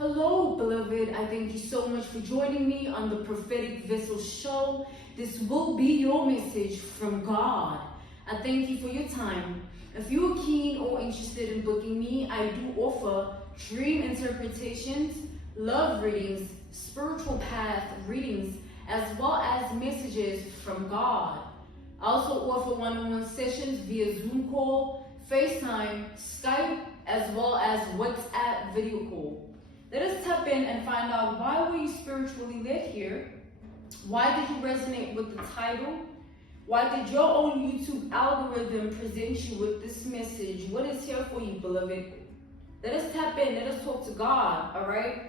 Hello, beloved. I thank you so much for joining me on the Prophetic Vessel Show. This will be your message from God. I thank you for your time. If you are keen or interested in booking me, I do offer dream interpretations, love readings, spiritual path readings, as well as messages from God. I also offer one-on-one sessions via Zoom call, FaceTime, Skype, as well as WhatsApp video call. Let us tap in and find out, why were you spiritually led here? Why did you resonate with the title? Why did your own YouTube algorithm present you with this message? What is here for you, beloved? Let us tap in. Let us talk to God, all right?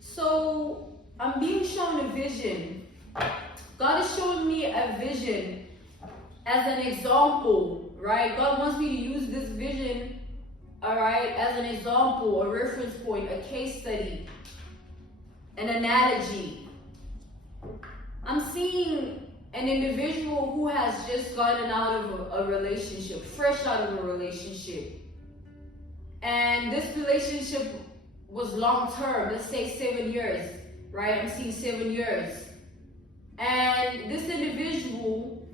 So I'm being shown a vision. God is showing me a vision as an example, right? God wants me to use this vision, all right, as an example, a reference point, a case study, an analogy. I'm seeing an individual who has just gotten out of a relationship, fresh out of a relationship. And this relationship was long term, let's say 7 years, right? I'm seeing 7 years. And this individual,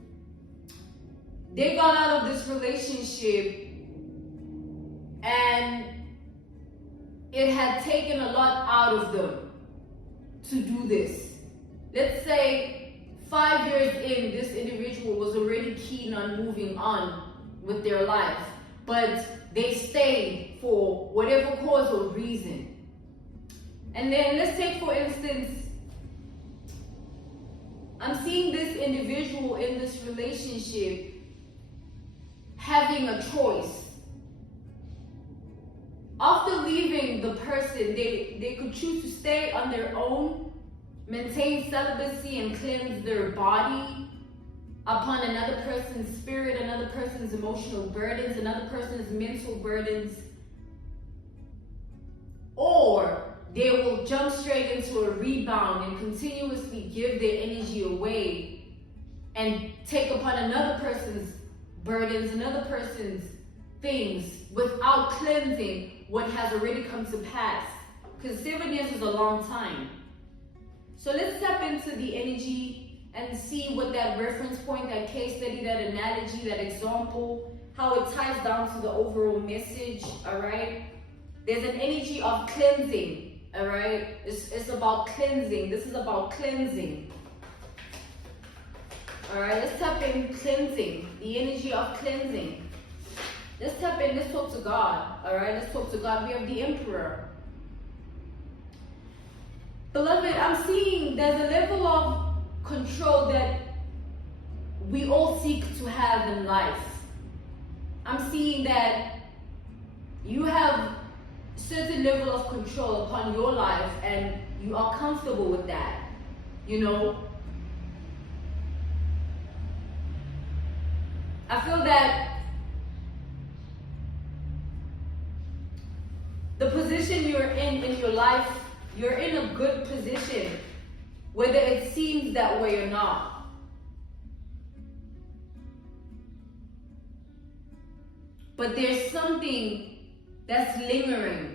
they got out of this relationship and it had taken a lot out of them to do this. Let's say 5 years in, this individual was already keen on moving on with their life, but they stayed for whatever cause or reason. And then let's take, for instance, I'm seeing this individual in this relationship having a choice. After leaving the person, they could choose to stay on their own, maintain celibacy and cleanse their body upon another person's spirit, another person's emotional burdens, another person's mental burdens, or they will jump straight into a rebound and continuously give their energy away and take upon another person's burdens, another person's things, without cleansing what has already come to pass. Because 7 years is a long time. So let's tap into the energy and see what that reference point, that case study, that analogy, that example, how it ties down to the overall message, all right? There's an energy of cleansing, all right? It's about cleansing. This is about cleansing. All right, let's tap in cleansing, the energy of cleansing. Let's tap in, let's talk to God, all right? Let's talk to God. We have the Emperor. Beloved, I'm seeing there's a level of control that we all seek to have in life. I'm seeing that you have certain level of control upon your life and you are comfortable with that, you know. I feel that the position you're in your life, you're in a good position, whether it seems that way or not. But there's something that's lingering,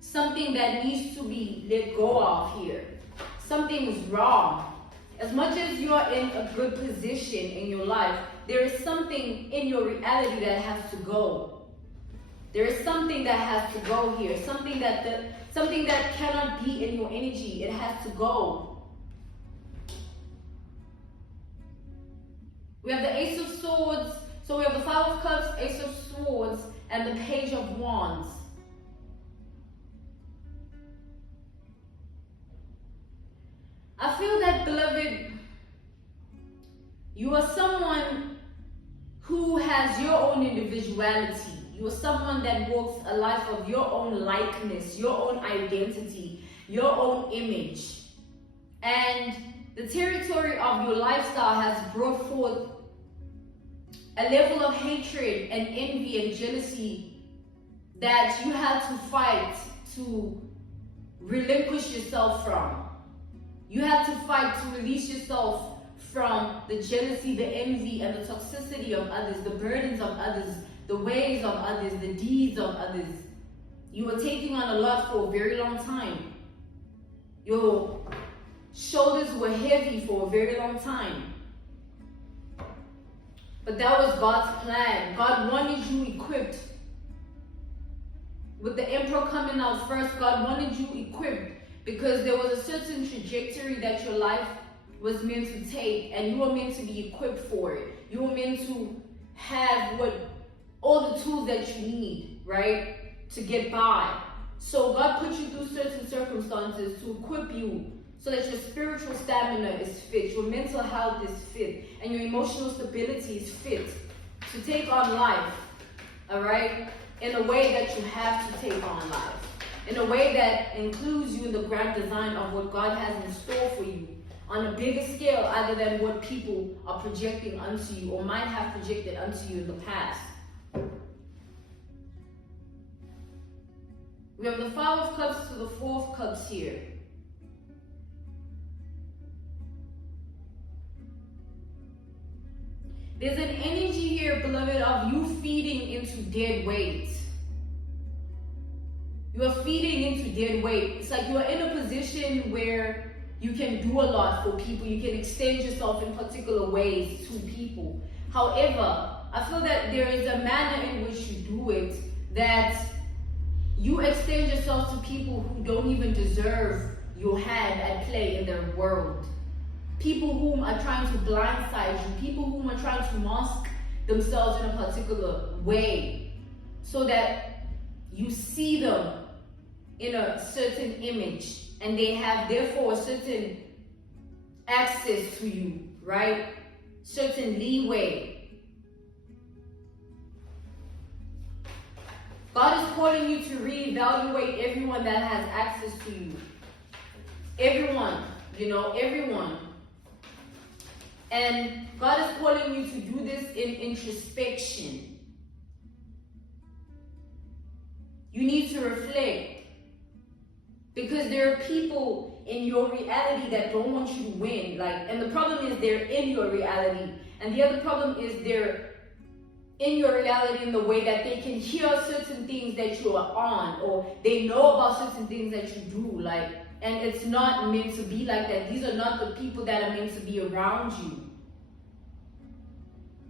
something that needs to be let go of here. Something is wrong. As much as you're in a good position in your life, there is something in your reality that has to go. There is something that has to go here, something that cannot be in your energy. It has to go. We have the Ace of Swords, so we have the Five of Cups, Ace of Swords, and the Page of Wands. I feel that, beloved, you are someone who has your own individuality. You are someone that walks a life of your own likeness, your own identity, your own image. And the territory of your lifestyle has brought forth a level of hatred and envy and jealousy that you had to fight to relinquish yourself from. You have to fight to release yourself from the jealousy, the envy, and the toxicity of others, the burdens of others, the ways of others, the deeds of others. You were taking on a lot for a very long time. Your shoulders were heavy for a very long time. But that was God's plan. God wanted you equipped. With the emperor coming out first, God wanted you equipped because there was a certain trajectory that your life was meant to take, and you were meant to be equipped for it. You were meant to have all the tools that you need, right, to get by. So God put you through certain circumstances to equip you so that your spiritual stamina is fit, your mental health is fit, and your emotional stability is fit to take on life, all right, in a way that you have to take on life, in a way that includes you in the grand design of what God has in store for you on a bigger scale other than what people are projecting onto you or might have projected onto you in the past. We have the Five of Cups to the Four of Cups here. There's an energy here, beloved, of you feeding into dead weight. You are feeding into dead weight. It's like you are in a position where you can do a lot for people. You can extend yourself in particular ways to people. However, I feel that there is a manner in which you do it that you extend yourself to people who don't even deserve your hand at play in their world. People whom are trying to blindside you, people whom are trying to mask themselves in a particular way so that you see them in a certain image and they have therefore a certain access to you, right? Certain leeway. God is calling you to reevaluate everyone that has access to you. Everyone, everyone. And God is calling you to do this in introspection. You need to reflect. Because there are people in your reality that don't want you to win. And the problem is they're in your reality. And the other problem is they're in your reality in the way that they can hear certain things that you are on, or they know about certain things that you do. And it's not meant to be like that. These are not the people that are meant to be around you.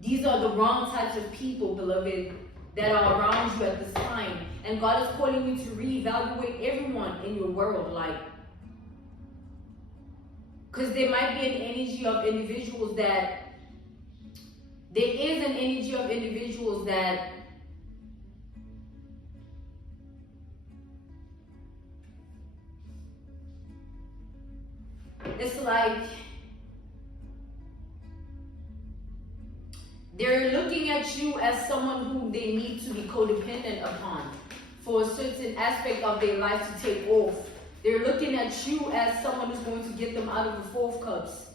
These are the wrong types of people, beloved, that are around you at this time. And God is calling you to reevaluate everyone in your world, because there might be an energy of individuals that, it's like they're looking at you as someone whom they need to be codependent upon for a certain aspect of their life to take off. They're looking at you as someone who's going to get them out of the Four of Cups.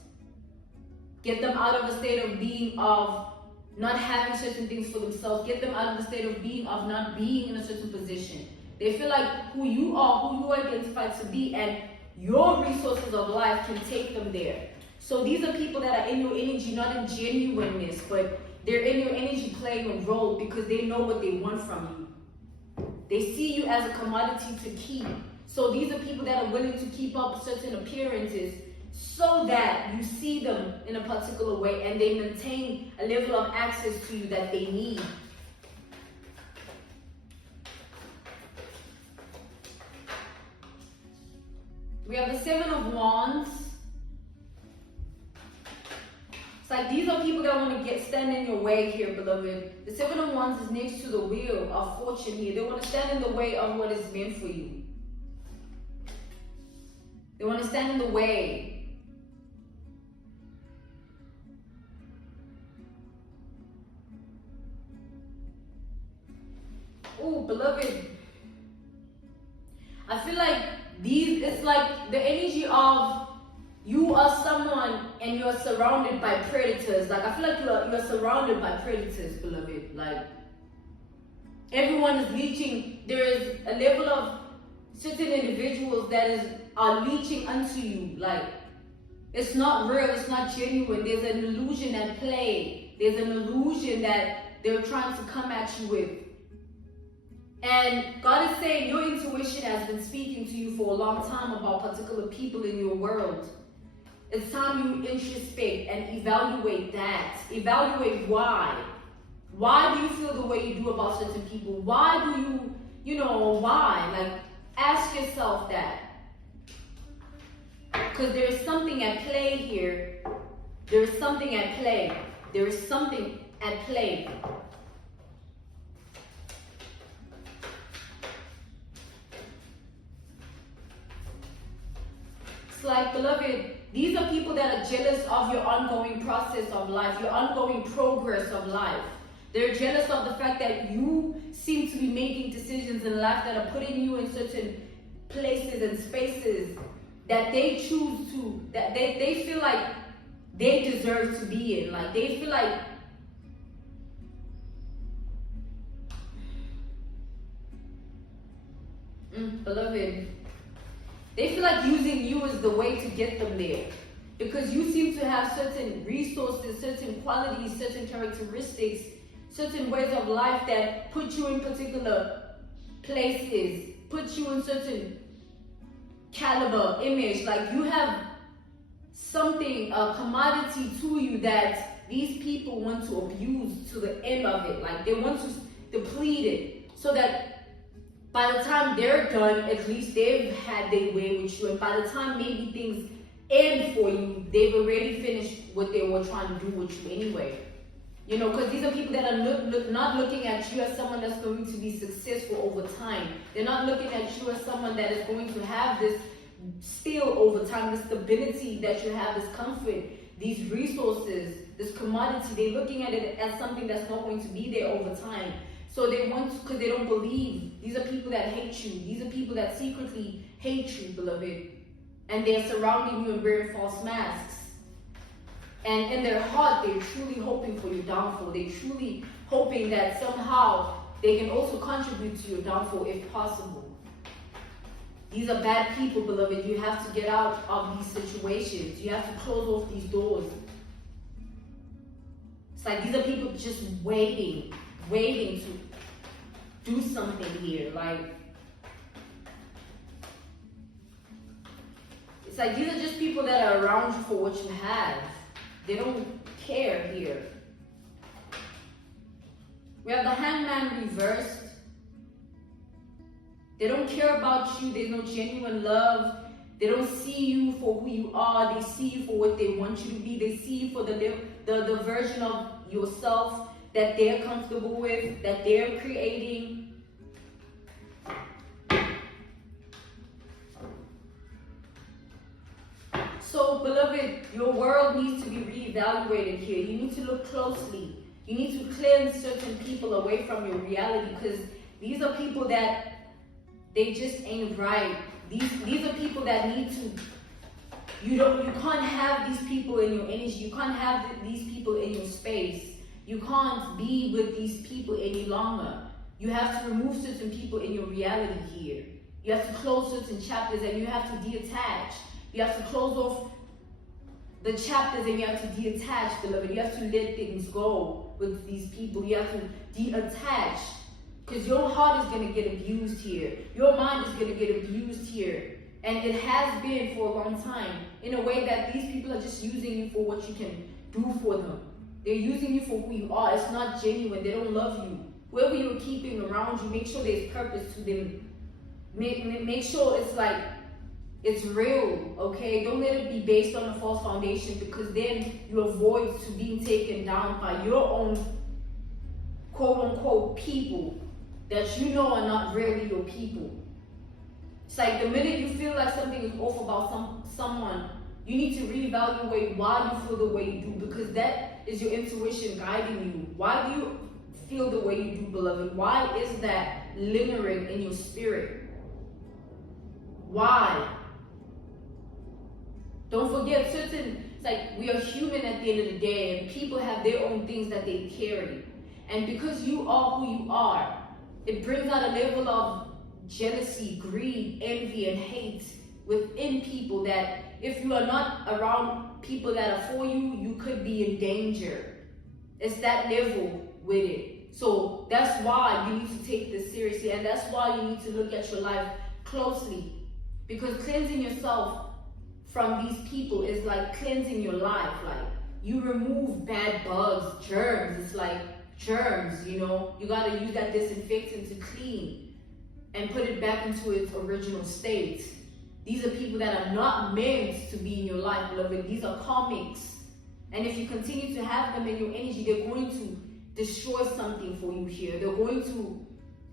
Get them out of the state of being of not having certain things for themselves. Get them out of the state of being of not being in a certain position. They feel like who you are identified to be, and your resources of life can take them there. So these are people that are in your energy, not in genuineness, but they're in your energy playing a role because they know what they want from you. They see you as a commodity to keep. So these are people that are willing to keep up certain appearances so that you see them in a particular way and they maintain a level of access to you that they need. We have the Seven of Wands. It's like these are people that want to stand in your way here, beloved. The Seven of Wands is next to the Wheel of Fortune here. They want to stand in the way of what is meant for you. They want to stand in the way. Oh, beloved. I feel like it's like the energy of you are someone and you're surrounded by predators. I feel like you're surrounded by predators, beloved. Everyone is reaching. There is a level of certain individuals that are leeching unto you. Like, it's not real, it's not genuine. There's an illusion at play. There's an illusion that they're trying to come at you with. And God is saying your intuition has been speaking to you for a long time about particular people in your world. It's time you introspect and evaluate that. Evaluate why. Why do you feel the way you do about certain people? Why do why? Like, ask yourself that. Because there is something at play here. There is something at play. There is something at play. It's like, beloved, these are people that are jealous of your ongoing process of life, your ongoing progress of life. They're jealous of the fact that you seem to be making decisions in life that are putting you in certain places and spaces that they choose to, that they feel like they deserve to be in. Like, they feel like beloved, they feel like using you is the way to get them there. Because you seem to have certain resources, certain qualities, certain characteristics, certain ways of life that put you in particular places, put you in certain caliber, image. Like, you have something, a commodity to you that these people want to abuse to the end of it. Like, they want to deplete it so that by the time they're done, at least they've had their way with you. And by the time maybe things end for you, they've already finished what they were trying to do with you anyway. You know, because these are people that are not looking at you as someone that's going to be successful over time. They're not looking at you as someone that is going to have this still over time, this stability that you have, this comfort, these resources, this commodity. They're looking at it as something that's not going to be there over time. So they want to, because they don't believe. These are people that hate you. These are people that secretly hate you, beloved. And they're surrounding you and wearing false masks. And in their heart, they're truly hoping for your downfall. They're truly hoping that somehow they can also contribute to your downfall if possible. These are bad people, beloved. You have to get out of these situations. You have to close off these doors. It's like these are people just waiting to do something here. Like, it's like these are just people that are around you for what you have. They don't care here. We have the Hangman reversed. They don't care about you. There's no genuine love. They don't see you for who you are. They see you for what they want you to be. They see you for the version of yourself that they're comfortable with, that they're creating. So, beloved, your world needs to be reevaluated here. You need to look closely. You need to cleanse certain people away from your reality, because these are people that they just ain't right. These are people that need to. You can't have these people in your energy. You can't have these people in your space. You can't be with these people any longer. You have to remove certain people in your reality here. You have to close certain chapters and you have to detach. You have to close off the chapters and you have to detach, beloved. You have to let things go with these people. You have to detach. Because your heart is going to get abused here. Your mind is going to get abused here. And it has been for a long time. In a way that these people are just using you for what you can do for them. They're using you for who you are. It's not genuine. They don't love you. Whoever you're keeping around you, make sure there's purpose to them. Make sure it's like, it's real, okay? Don't let it be based on a false foundation, because then you avoid to being taken down by your own quote-unquote people that you know are not really your people. It's like the minute you feel like something is off about someone, you need to reevaluate why you feel the way you do, because that is your intuition guiding you. Why do you feel the way you do, beloved? Why is that lingering in your spirit? Why? Don't forget it's like we are human at the end of the day, and people have their own things that they carry. And because you are who you are, it brings out a level of jealousy, greed, envy, and hate within people that if you are not around people that are for you, you could be in danger. It's that level with it. So that's why you need to take this seriously, and that's why you need to look at your life closely. Because cleansing yourself from these people is like cleansing your life. Like, you remove bad bugs, germs. It's like germs, you know. You gotta use that disinfectant to clean and put it back into its original state. These are people that are not meant to be in your life, beloved. These are karmics. And if you continue to have them in your energy, they're going to destroy something for you here. They're going to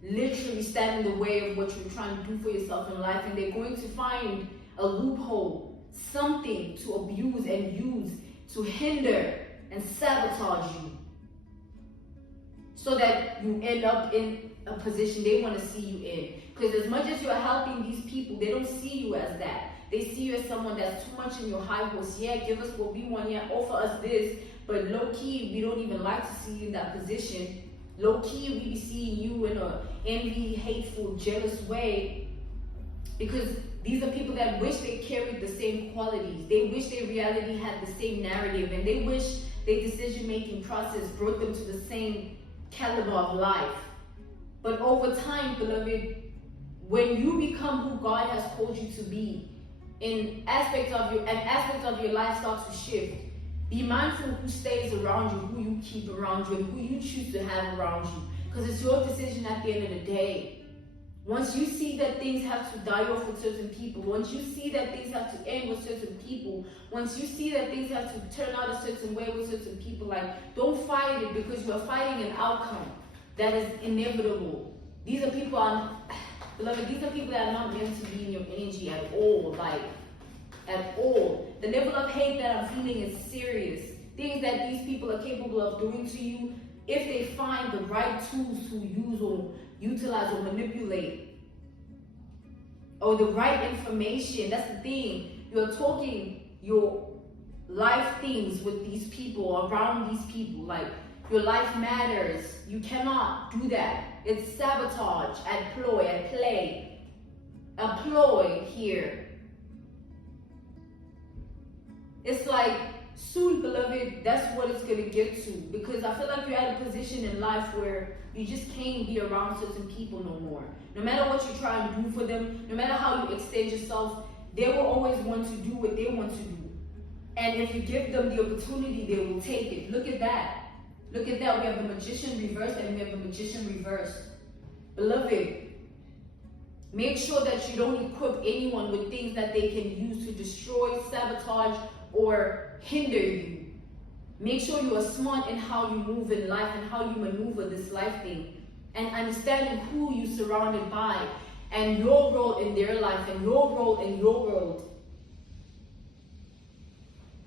literally stand in the way of what you're trying to do for yourself in life, and they're going to find a loophole, something to abuse and use to hinder and sabotage you, so that you end up in a position they want to see you in. Because as much as you're helping these people, they don't see you as that. They see you as someone that's too much in your high horse. Yeah, give us what we want. Yeah, offer us this. But low-key, we don't even like to see you in that position. Low-key, we be seeing you in a envy, hateful, jealous way. Because these are people that wish they carried the same qualities. They wish their reality had the same narrative. And they wish their decision-making process brought them to the same caliber of life. But over time, beloved, when you become who God has called you to be, aspects of your life starts to shift. Be mindful who stays around you, who you keep around you, and who you choose to have around you. Because it's your decision at the end of the day. Once you see that things have to die off with certain people, once you see that things have to end with certain people, once you see that things have to turn out a certain way with certain people, like, don't fight it, because you are fighting an outcome that is inevitable. These are people, beloved, these are people that are not meant to be in your energy at all, like, at all. The level of hate that I'm feeling is serious. Things that these people are capable of doing to you, if they find the right tools to use or utilize or manipulate, or the right information. That's the thing. You're talking your life things with these people, around these people. Like, your life matters. You cannot do that. It's sabotage at play. A ploy here. It's like, soon, beloved, that's what it's going to get to. Because I feel like you're at a position in life where you just can't be around certain people no more. No matter what you try and do for them, no matter how you extend yourself, they will always want to do what they want to do. And if you give them the opportunity, they will take it. Look at that. Look at that. We have the magician reversed and we have the magician reversed. Beloved, make sure that you don't equip anyone with things that they can use to destroy, sabotage, or hinder you. Make sure you are smart in how you move in life and how you maneuver this life thing, and understanding who you're surrounded by and your role in their life and your role in your world.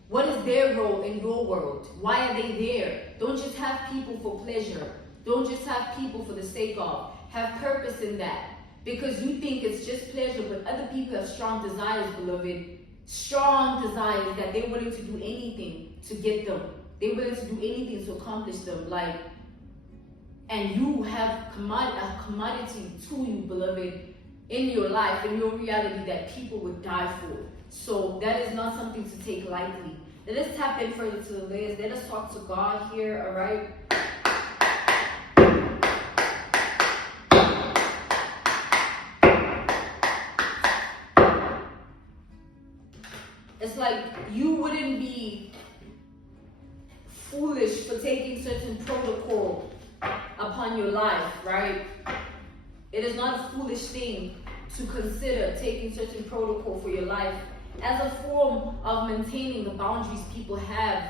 What is their role in your world? Why are they there? Don't just have people for pleasure. Don't just have people for the sake of. Have purpose in that. Because you think it's just pleasure, but other people have strong desires, beloved. Strong desires that they're willing to do anything to get them. They're willing to do anything to accomplish them. Like, and you have a commodity to you, beloved, in your life, in your reality, that people would die for. So that is not something to take lightly. Let us tap in further to the layers. Let us talk to God here, all right? It's like you wouldn't be foolish for taking certain protocol upon your life, right? It is not a foolish thing to consider taking certain protocol for your life as a form of maintaining the boundaries people have,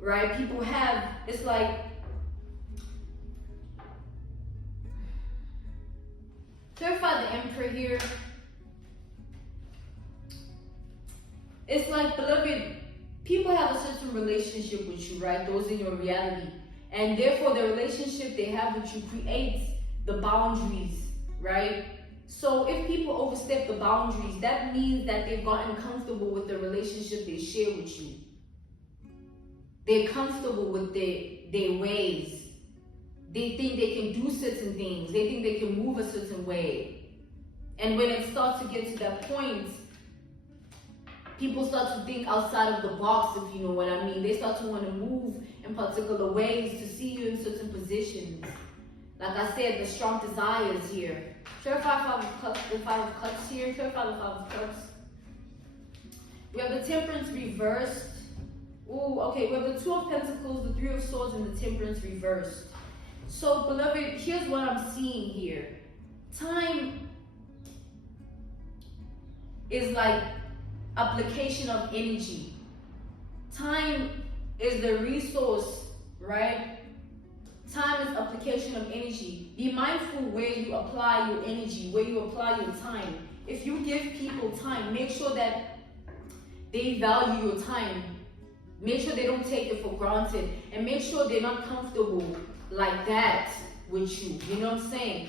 right? People have, it's like, clarify the Emperor here. It's like, beloved, people have a certain relationship with you, right? Those in your reality. And therefore, the relationship they have with you creates the boundaries, right? So if people overstep the boundaries, that means that they've gotten comfortable with the relationship they share with you. They're comfortable with their ways. They think they can do certain things. They think they can move a certain way. And when it starts to get to that point, people start to think outside of the box, if you know what I mean. They start to want to move in particular ways to see you in certain positions. Like I said, the strong desires here. Clarify the Five of Cups here. Clarify the Five of Cups. We have the Temperance reversed. Oh, okay. We have the Two of Pentacles, the Three of Swords, and the Temperance reversed. So, beloved, here's what I'm seeing here. Time is like application of energy. Time is the resource, right? Time is application of energy. Be mindful where you apply your energy, where you apply your time. If you give people time, make sure that they value your time. Make sure they don't take it for granted. And make sure they're not comfortable like that with you. You know what I'm saying?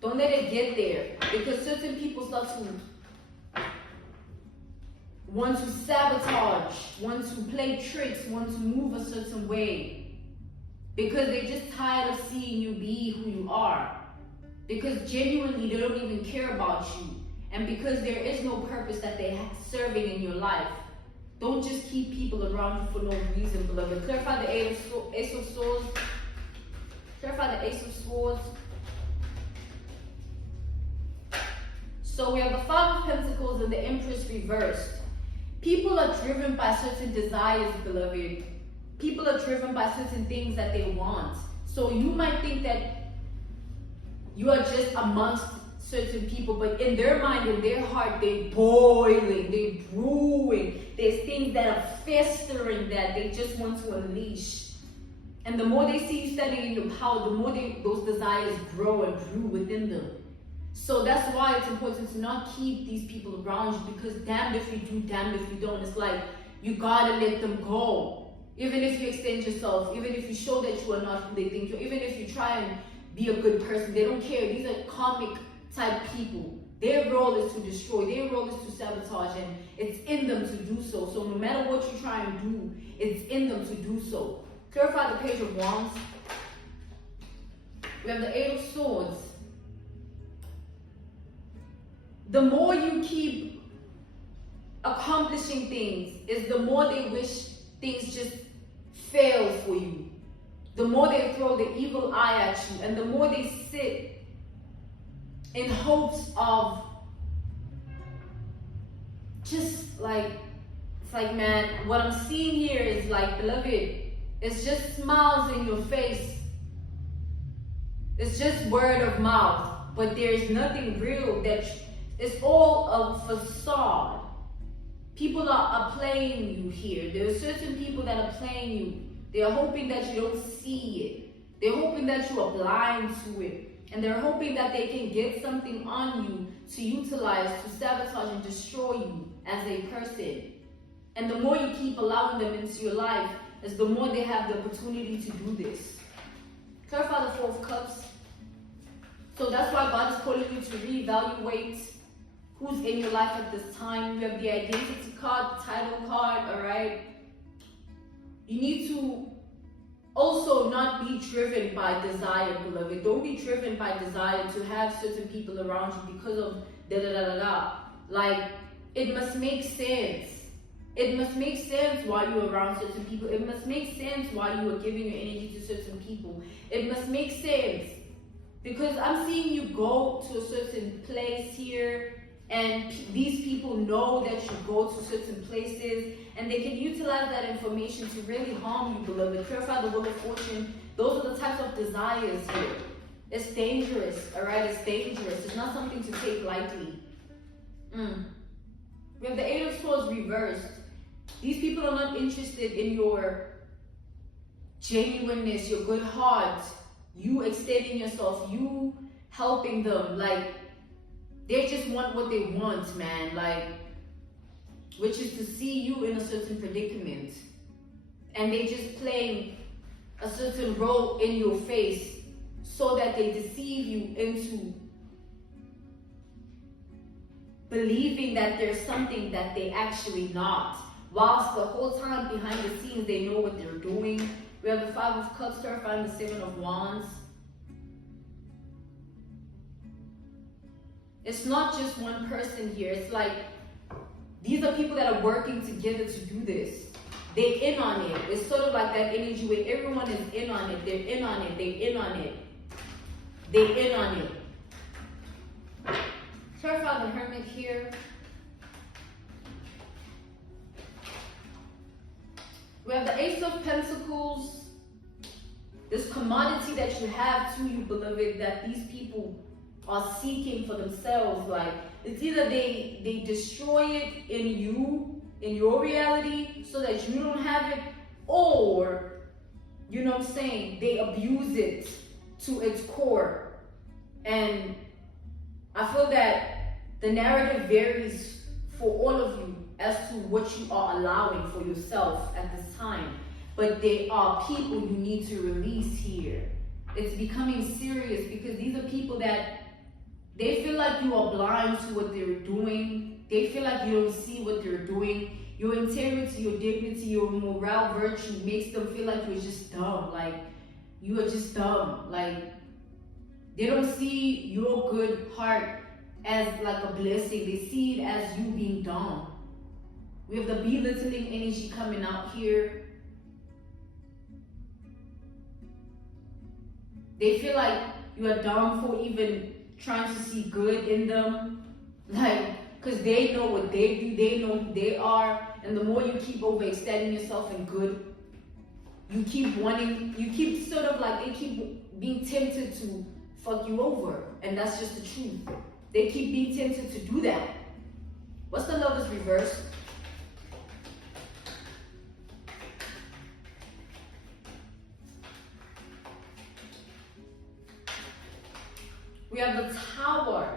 Don't let it get there. Because certain people start to want to sabotage, want to play tricks, want to move a certain way. Because they're just tired of seeing you be who you are. Because genuinely they don't even care about you. And because there is no purpose that they're serving in your life. Don't just keep people around you for no reason, beloved. Clarify the Ace of Swords. Clarify the Ace of Swords. So we have the Five of Pentacles and the Empress reversed. People are driven by certain desires, beloved. People are driven by certain things that they want. So you might think that you are just amongst certain people, but in their mind, in their heart, they're boiling, they're brewing. There's things that are festering that they just want to unleash. And the more they see you standing in your power, the more those desires grow and brew within them. So that's why it's important to not keep these people around you, because damned if you do, damned if you don't. It's like you gotta let them go. Even if you extend yourself, even if you show that you are not who they think you are, even if you try and be a good person, they don't care. These are karmic type people. Their role is to destroy. Their role is to sabotage, and it's in them to do so. So no matter what you try and do, it's in them to do so. Clarify the Page of Wands. We have the Eight of Swords. The more you keep accomplishing things, is the more they wish things just fail for you. The more they throw the evil eye at you, and the more they sit in hopes of just like, it's like, man, what I'm seeing here is like, beloved, it's just smiles in your face. It's just word of mouth, but there's nothing real. It's all a facade. People are playing you here. There are certain people that are playing you. They are hoping that you don't see it. They're hoping that you are blind to it. And they're hoping that they can get something on you to utilize, to sabotage and destroy you as a person. And the more you keep allowing them into your life, is the more they have the opportunity to do this. Clarify the Four of Cups. So that's why God is calling you to reevaluate who's in your life at this time. You have the Identity card, title card, all right? You need to also not be driven by desire, beloved. Don't be driven by desire to have certain people around you because of da-da-da-da-da. Like, it must make sense. It must make sense why you're around certain people. It must make sense why you are giving your energy to certain people. It must make sense. Because I'm seeing you go to a certain place here, and these people know that you go to certain places, and they can utilize that information to really harm you, beloved. Clarify the Wheel of Fortune. Those are the types of desires here. It's dangerous, all right? It's dangerous. It's not something to take lightly. We have the Eight of Swords reversed. These people are not interested in your genuineness, your good heart, you extending yourself, you helping them. Like, they just want what they want, man. Like, which is to see you in a certain predicament. And they just playing a certain role in your face so that they deceive you into believing that there's something that they actually not. Whilst the whole time behind the scenes, they know what they're doing. We We have the Five of Cups clarifying the Seven of Wands. It's not just one person here. It's like these are people that are working together to do this. They're in on it. It's sort of like that energy where everyone is in on it. They're in on it. They're in on it. They're in on it. Clarify the Hermit here. We have the Ace of Pentacles. This commodity that you have to you, beloved, that these people are seeking for themselves. Like, it's either they destroy it in you, in your reality, so that you don't have it, or, you know what I'm saying, they abuse it to its core. And I feel that the narrative varies for all of you as to what you are allowing for yourself at this time. But there are people you need to release here. It's becoming serious because these are people that they feel like you are blind to what they're doing. They feel like you don't see what they're doing. Your integrity, your dignity, your moral virtue makes them feel like you're just dumb. Like, you are just dumb. Like, they don't see your good heart as like a blessing. They see it as you being dumb. We have the belittling energy coming out here. They feel like you are dumb for even trying to see good in them. Like, because they know what they do, they know who they are. And the more you keep overextending yourself in good, you keep wanting, you keep sort of like, they keep being tempted to fuck you over. And that's just the truth. They keep being tempted to do that. What's the Lover's reverse? We have the Tower.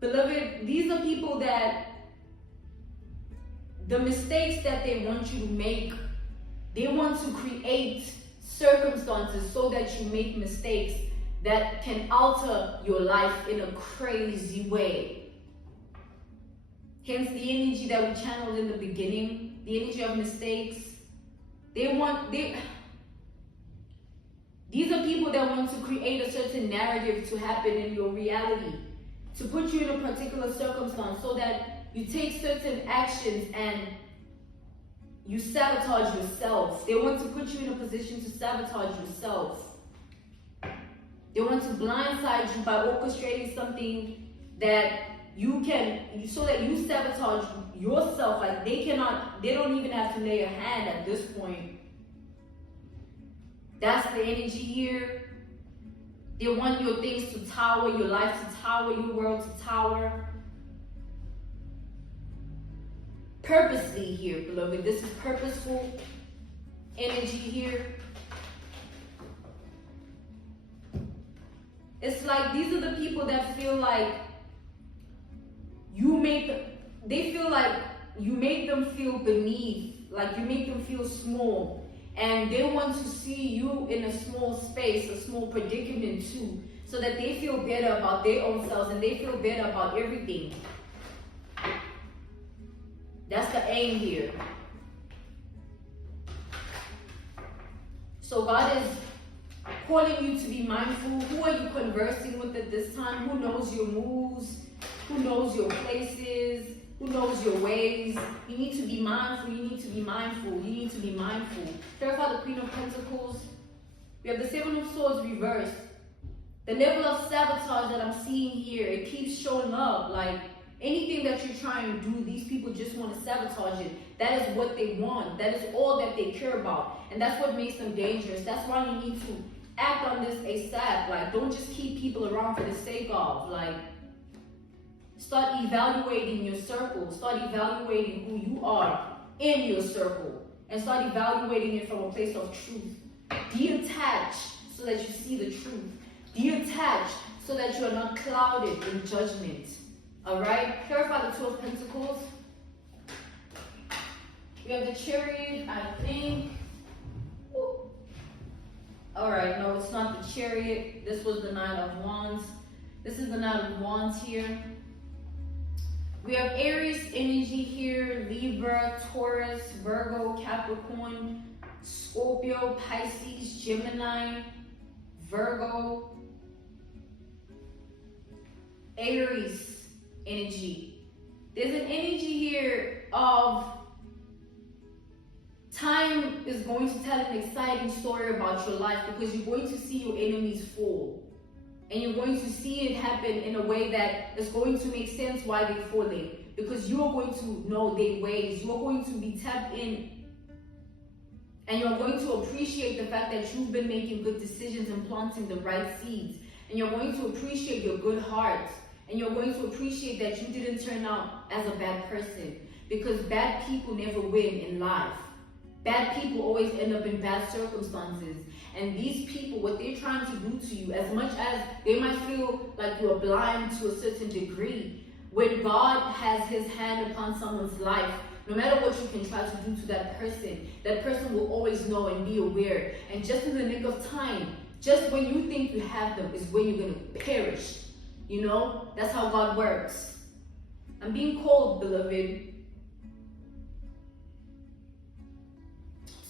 Beloved, these are people that the mistakes that they want you to make, they want to create circumstances so that you make mistakes that can alter your life in a crazy way. Hence the energy that we channeled in the beginning, the energy of mistakes. These are people that want to create a certain narrative to happen in your reality, to put you in a particular circumstance so that you take certain actions and you sabotage yourself. They want to put you in a position to sabotage yourself. They want to blindside you by orchestrating something that you can, so that you sabotage yourself. Like, they don't even have to lay a hand at this point. That's the energy here. They want your things to tower, your life to tower, your world to tower. Purposely here, beloved. This is purposeful energy here. It's like these are the people that feel like they feel like you make them feel beneath, like you make them feel small. And they want to see you in a small space, a small predicament too, so that they feel better about their own selves and they feel better about everything. That's the aim here. So God is calling you to be mindful. Who are you conversing with at this time? Who knows your moves? Who knows your places? Who knows your ways? You need to be mindful. You need to be mindful. You need to be mindful. Clarify the Queen of Pentacles. We have the Seven of Swords reversed. The level of sabotage that I'm seeing here, it keeps showing up. Like, anything that you're trying to do, these people just want to sabotage it. That is what they want. That is all that they care about. And that's what makes them dangerous. That's why you need to act on this ASAP. Like, don't just keep people around for the sake of. Like, start evaluating your circle. Start evaluating who you are in your circle. And start evaluating it from a place of truth. Detach so that you see the truth. Detach so that you are not clouded in judgment. Alright? Clarify the Two of Pentacles. We have the Chariot, I think. Alright, no, it's not the Chariot. This was the Knight of Wands. This is the Knight of Wands here. We have Aries energy here, Libra, Taurus, Virgo, Capricorn. Scorpio, Pisces, Gemini, Virgo, Aries energy. There's an energy here of time is going to tell an exciting story about your life, because you're going to see your enemies fall. And you're going to see it happen in a way that is going to make sense why they're falling. Because you are going to know their ways. You are going to be tapped in. And you're going to appreciate the fact that you've been making good decisions and planting the right seeds. And you're going to appreciate your good heart. And you're going to appreciate that you didn't turn out as a bad person. Because bad people never win in life. Bad people always end up in bad circumstances. And these people, what they're trying to do to you, as much as they might feel like you're blind to a certain degree, when God has his hand upon someone's life, no matter what you can try to do to that person will always know and be aware. And just in the nick of time, just when you think you have them is when you're going to perish. You know, that's how God works. I'm being called, beloved,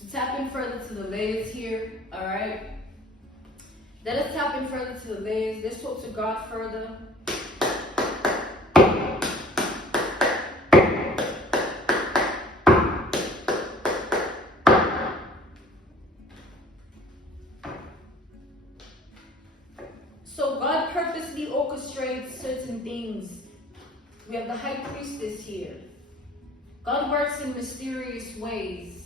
to tap in further to the layers here, all right? Let us tap in further to the layers. Let's talk to God further. So God purposely orchestrates certain things. We have the high priestess here. God works in mysterious ways.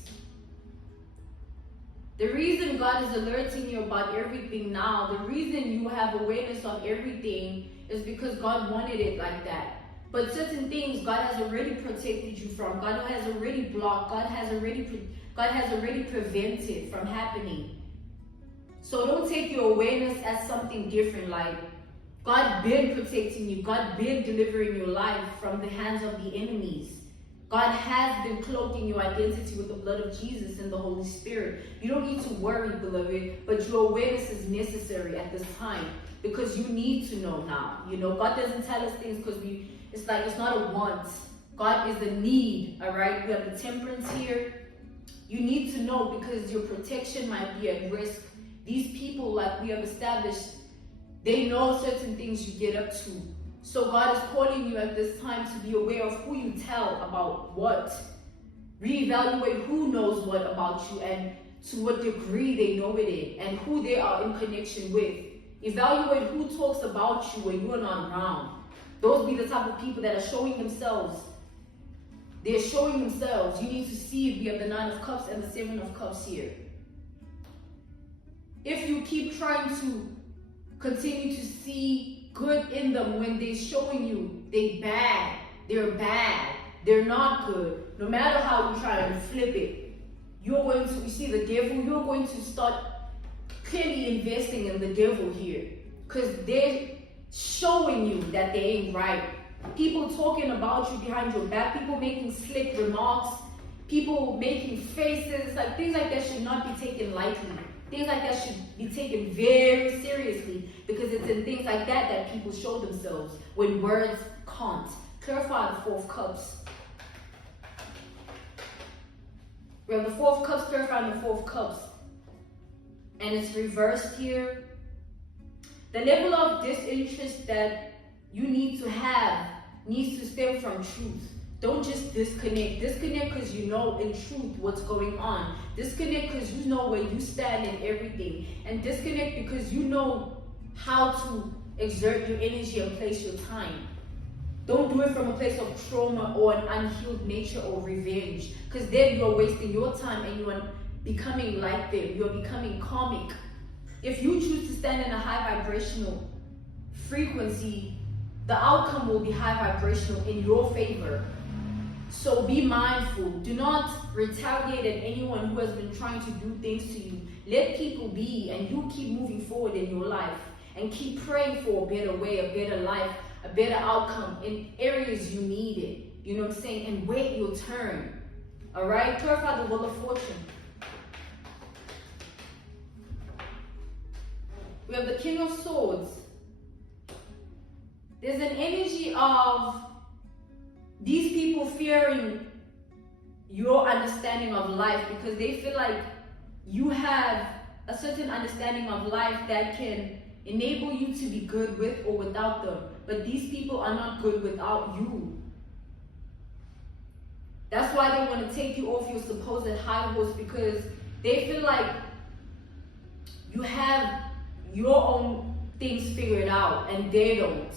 The reason God is alerting you about everything now, the reason you have awareness of everything is because God wanted it like that. But certain things God has already protected you from. God has already blocked. God has already prevented from happening. So don't take your awareness as something different, like God been protecting you. God been delivering your life from the hands of the enemies. God has been cloaking your identity with the blood of Jesus and the Holy Spirit. You don't need to worry, beloved, but your awareness is necessary at this time because you need to know now. You know, God doesn't tell us things because it's not a want. God is a need, all right? We have the temperance here. You need to know because your protection might be at risk. These people, like we have established, they know certain things you get up to. So God is calling you at this time to be aware of who you tell about what. Reevaluate who knows what about you and to what degree they know it in and who they are in connection with. Evaluate who talks about you when you are not around. Those be the type of people that are showing themselves. They're showing themselves. You need to see if we have the 9 of Cups and the 7 of Cups here. If you keep trying to continue to see good in them when they're showing you they're bad, they're not good, no matter how you try and flip it, you see the devil, you're going to start clearly investing in the devil here because they're showing you that they ain't right. People talking about you behind your back, people making slick remarks, people making faces, like things like that should not be taken lightly. Things like that should be taken very seriously because it's in things like that that people show themselves when words can't. Clarify the 4 of Cups. We have the 4 of Cups, clarifying the 4 of Cups. And it's reversed here. The level of disinterest that you need to have needs to stem from truth. Don't just disconnect. Disconnect because you know in truth what's going on. Disconnect because you know where you stand in everything. And disconnect because you know how to exert your energy and place your time. Don't do it from a place of trauma or an unhealed nature or revenge. Because then you're wasting your time and you are becoming like them. You're becoming karmic. If you choose to stand in a high vibrational frequency, the outcome will be high vibrational in your favor. So be mindful. Do not retaliate at anyone who has been trying to do things to you. Let people be and you keep moving forward in your life and keep praying for a better way, a better life, a better outcome in areas you need it. You know what I'm saying? And wait your turn. All right? Clarify the Wheel of Fortune. We have the King of Swords. There's an energy of these people fearing your understanding of life because they feel like you have a certain understanding of life that can enable you to be good with or without them. But these people are not good without you. That's why they want to take you off your supposed high horse, because they feel like you have your own things figured out and they don't.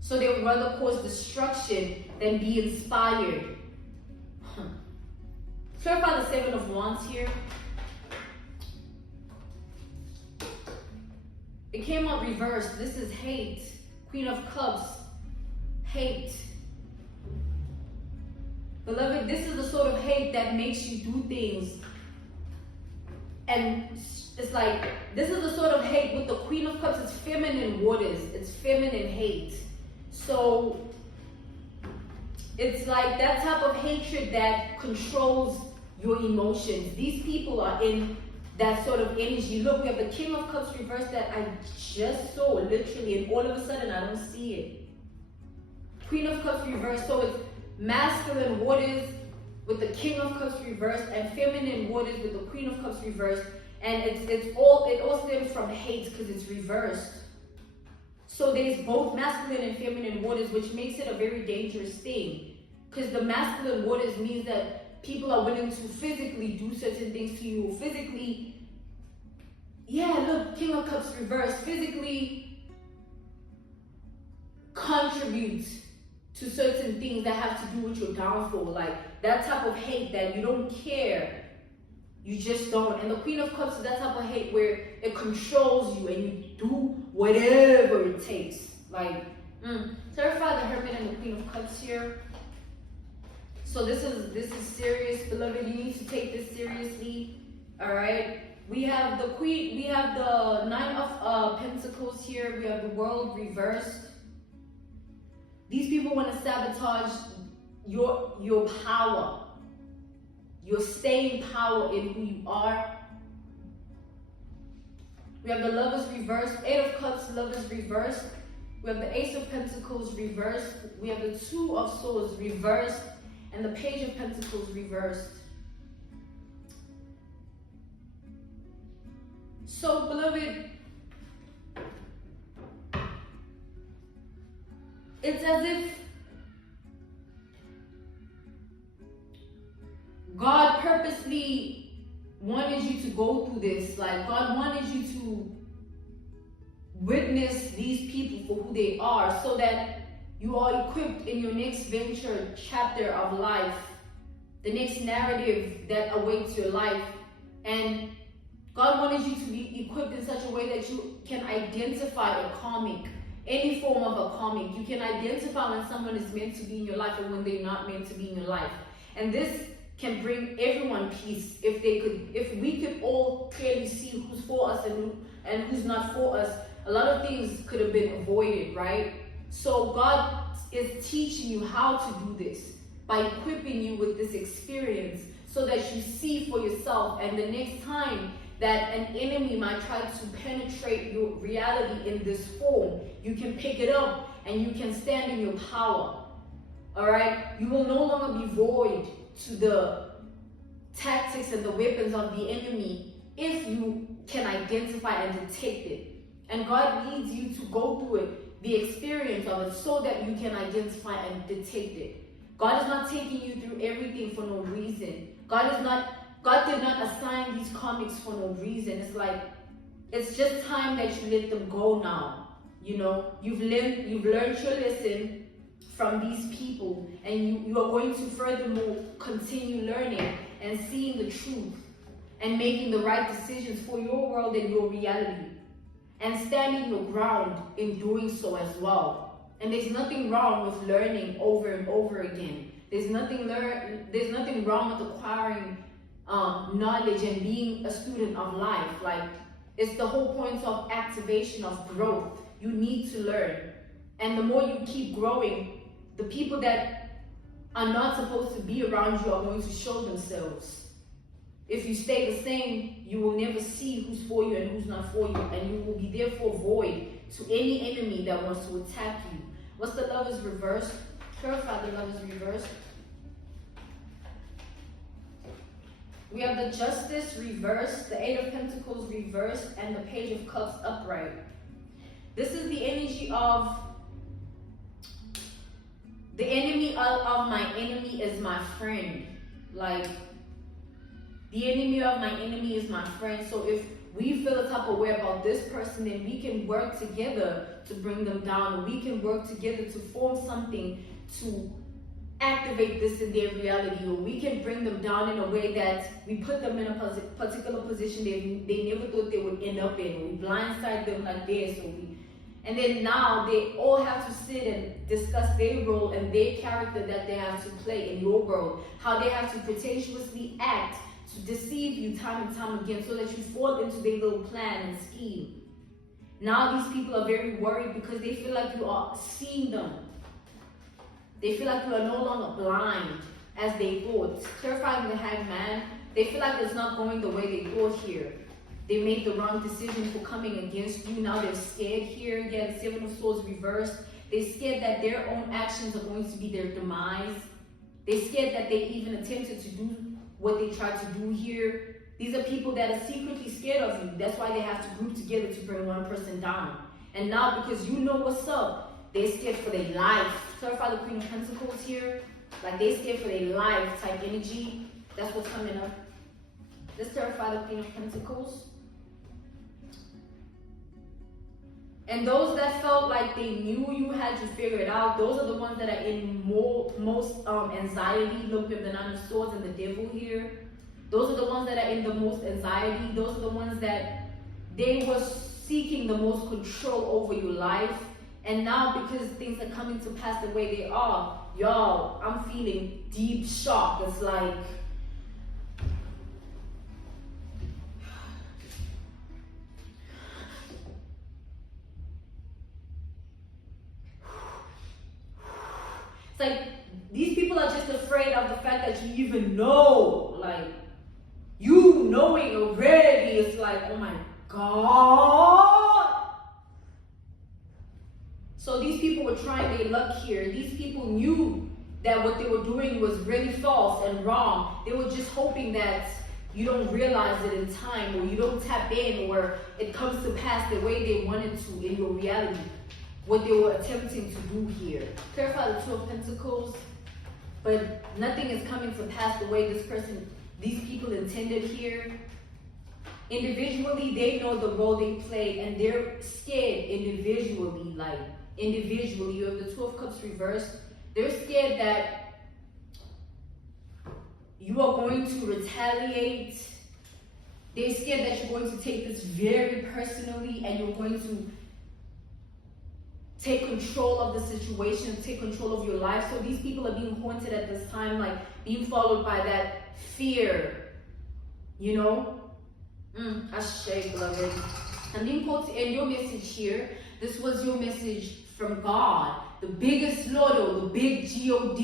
So they would rather cause destruction than be inspired. Clarify the Seven of Wands here. It came out reversed. This is hate. Queen of Cups. Hate. Beloved, this is the sort of hate that makes you do things. And it's like, this is the sort of hate with the Queen of Cups. It's feminine waters. It's feminine hate. So it's like that type of hatred that controls your emotions. These people are in that sort of energy. Look, we have the King of Cups reversed that I just saw, literally, and all of a sudden I don't see it. Queen of Cups reversed, so it's masculine waters with the King of Cups reversed, and feminine waters with the Queen of Cups reversed, and it all stems from hate because it's reversed. So there's both masculine and feminine waters, which makes it a very dangerous thing, because the masculine waters means that people are willing to physically do certain things to you, physically, look, King of Cups reversed, physically contribute to certain things that have to do with your downfall, like that type of hate that you don't care, you just don't. And the Queen of Cups is that type of hate where it controls you and you do whatever it takes. Like, clarify the Hermit and the Queen of Cups here. So this is serious, beloved. You need to take this seriously. All right. We have the Queen. We have the Nine of Pentacles here. We have the World reversed. These people want to sabotage your power, your staying power in who you are. We have the Lovers reversed. Eight of Cups, Lovers reversed. We have the Ace of Pentacles reversed. We have the Two of Swords reversed. And the Page of Pentacles reversed. So, beloved, it's as if God purposely wanted you to go through this. Like, God wanted you to witness these people for who they are, so that you are equipped in your next venture, chapter of life, the next narrative that awaits your life. And God wanted you to be equipped in such a way that you can identify a karmic, any form of a karmic. You can identify when someone is meant to be in your life and when they're not meant to be in your life. And this can bring everyone peace if we could all clearly see who's for us and who's not for us. A lot of things could have been avoided, right? So God is teaching you how to do this by equipping you with this experience so that you see for yourself, and the next time that an enemy might try to penetrate your reality in this form, you can pick it up and you can stand in your power. All right? You will no longer be void to the tactics and the weapons of the enemy if you can identify and detect it. And God needs you to go through it, the experience of it, so that you can identify and detect it. God is not taking you through everything for no reason. God did not assign these karmics for no reason. It's like, it's just time that you let them go now. You know, you've learned your lesson from these people, and you are going to furthermore continue learning and seeing the truth and making the right decisions for your world and your reality, and standing your ground in doing so as well. And there's nothing wrong with learning over and over again. There's nothing wrong with acquiring knowledge and being a student of life. Like, it's the whole point of activation, of growth. You need to learn. And the more you keep growing, the people that are not supposed to be around you are going to show themselves. If you stay the same, you will never see who's for you and who's not for you, and you will be therefore void to any enemy that wants to attack you. What's the Lovers reversed? Clarify the Lovers reversed. We have the Justice reversed, the Eight of Pentacles reversed, and the Page of Cups upright. This is the energy of the enemy of my enemy is my friend. Like, the enemy of my enemy is my friend. So if we feel a type of way about this person, then we can work together to bring them down. Or we can work together to form something to activate this in their reality. Or we can bring them down in a way that we put them in a particular position they never thought they would end up in. Or we blindside them like this. And then now they all have to sit and discuss their role and their character that they have to play in your world. How they have to pretentiously act to deceive you time and time again so that you fall into their little plan and scheme. Now these people are very worried because they feel like you are seeing them. They feel like you are no longer blind as they thought. Terrifying the Hanged Man, they feel like it's not going the way they thought here. They made the wrong decision for coming against you. Now they're scared here. Again, Seven of Swords reversed. They're scared that their own actions are going to be their demise. They're scared that they even attempted to do what they tried to do here. These are people that are secretly scared of you. That's why they have to group together to bring one person down. And now because you know what's up, they're scared for their life. Clarify the Queen of Pentacles here. Like they're scared for their life type energy. That's what's coming up. Let's clarify the Queen of Pentacles. And those that felt like they knew you had you figured out, those are the ones that are in most anxiety. Look at the Nine of Swords and the Devil here. Those are the ones that are in the most anxiety. Those are the ones that they were seeking the most control over your life. And now because things are coming to pass the way they are, y'all, I'm feeling deep shock. It's like, it's like these people are just afraid of the fact that you even know, like you knowing already. It's like, oh my God. So these people were trying their luck here. These people knew that what they were doing was really false and wrong. They were just hoping that you don't realize it in time, or you don't tap in, or it comes to pass the way they wanted to in your reality. What they were attempting to do here. Clarify the Two of Pentacles, but nothing is coming to pass the way these people intended here. Individually, they know the role they play, and they're scared individually. Like individually, you have the Two of Cups reversed. They're scared that you are going to retaliate. They're scared that you're going to take this very personally, and you're going to take control of the situation, take control of your life. So these people are being haunted at this time, like being followed by that fear, you know? Ashe, beloved. And being called to end your message here. This was your message from God, the biggest Lotto, the big God.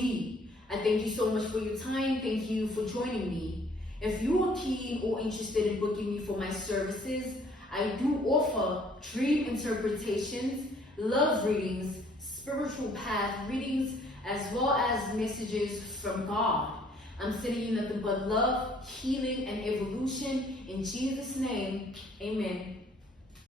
I thank you so much for your time. Thank you for joining me. If you are keen or interested in booking me for my services, I do offer dream interpretations, love readings, spiritual path readings, as well as messages from God. I'm sending you nothing but love, healing, and evolution. In Jesus' name, amen.